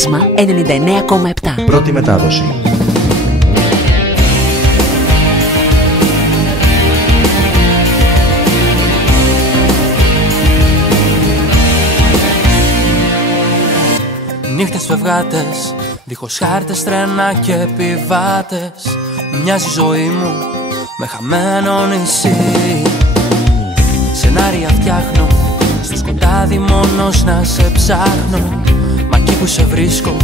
Φάσμα 99,7. Πρώτη μετάδοση. Νύχτες φευγάτες, δίχως χάρτες, τρένα και επιβάτες. Μοιάζει η ζωή μου με χαμένο νησί. Σενάρια φτιάχνω, στο σκοτάδι μόνος να σε ψάχνω. Μα εκεί που σε βρίσκω,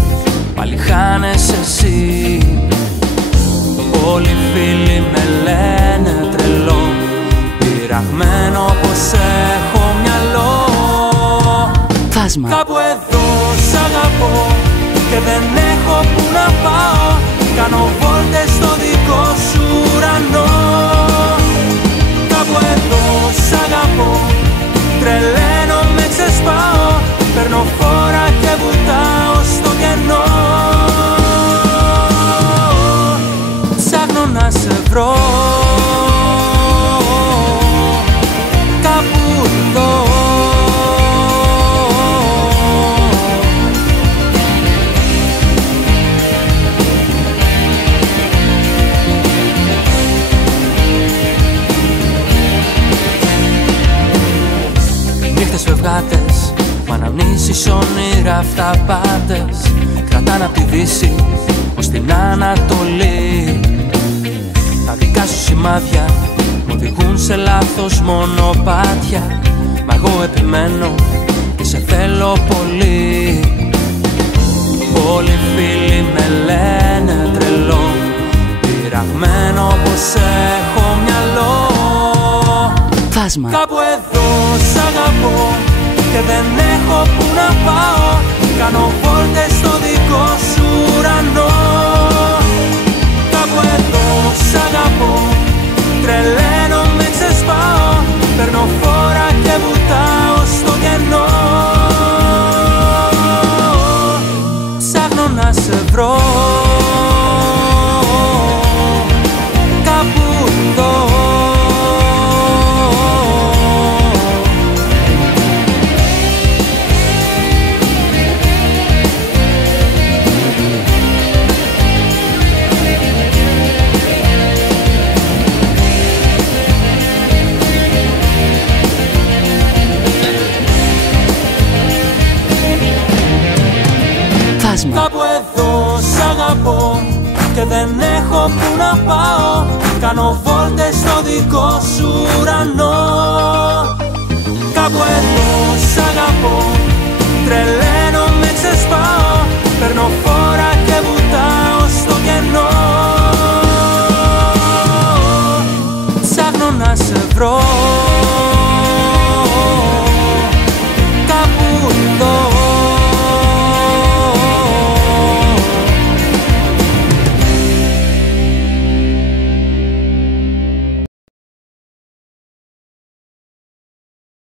πάλι χάνεσαι εσύ. Όλοι οι φίλοι με λένε τρελό, πειραγμένο πως έχω μυαλό. Φάσμα. Κάπου εδώ σ' αγαπώ και δεν έχω που να πάω. Κάνω βόλτες στο δικό σου ουρανό. Κάπου εδώ σ' αγαπώ, τρελαίνω με ξεσπάω. Παίρνω φόρα και βουτάω στο κενό. Ψάχνω να σε βρω κάπου εδώ. Νύχτες φευγάτες, μ' αναμνήσεις όνειρα αυταπάτες. Κρατάνε απ' τη δύση ως την Ανατολή. Τα δικά σου σημάδια μου οδηγούν σε λάθος μονοπάτια. Μα εγώ επιμένω και σε θέλω πολύ. Όλοι οι φίλοι με λένε τρελό, πειραγμένο πως έχω μυαλό. Φάσμα. Κάπου εδώ σ' αγαπώ και δεν έχω που να πάω. Κάνω βόλτες στο δικό σου ουρανό. Κάπου εδώ σ' αγαπώ, τρελαίνω με ξεσπάω. Παίρνω φόρα και βουτάω στο κενό. Ψάχνω να σε βρω κάπου εδώ. Κάπου εδώ σ' αγαπώ και δεν έχω που να πάω. Κάνω βόλτες στο δικό σου ουρανό.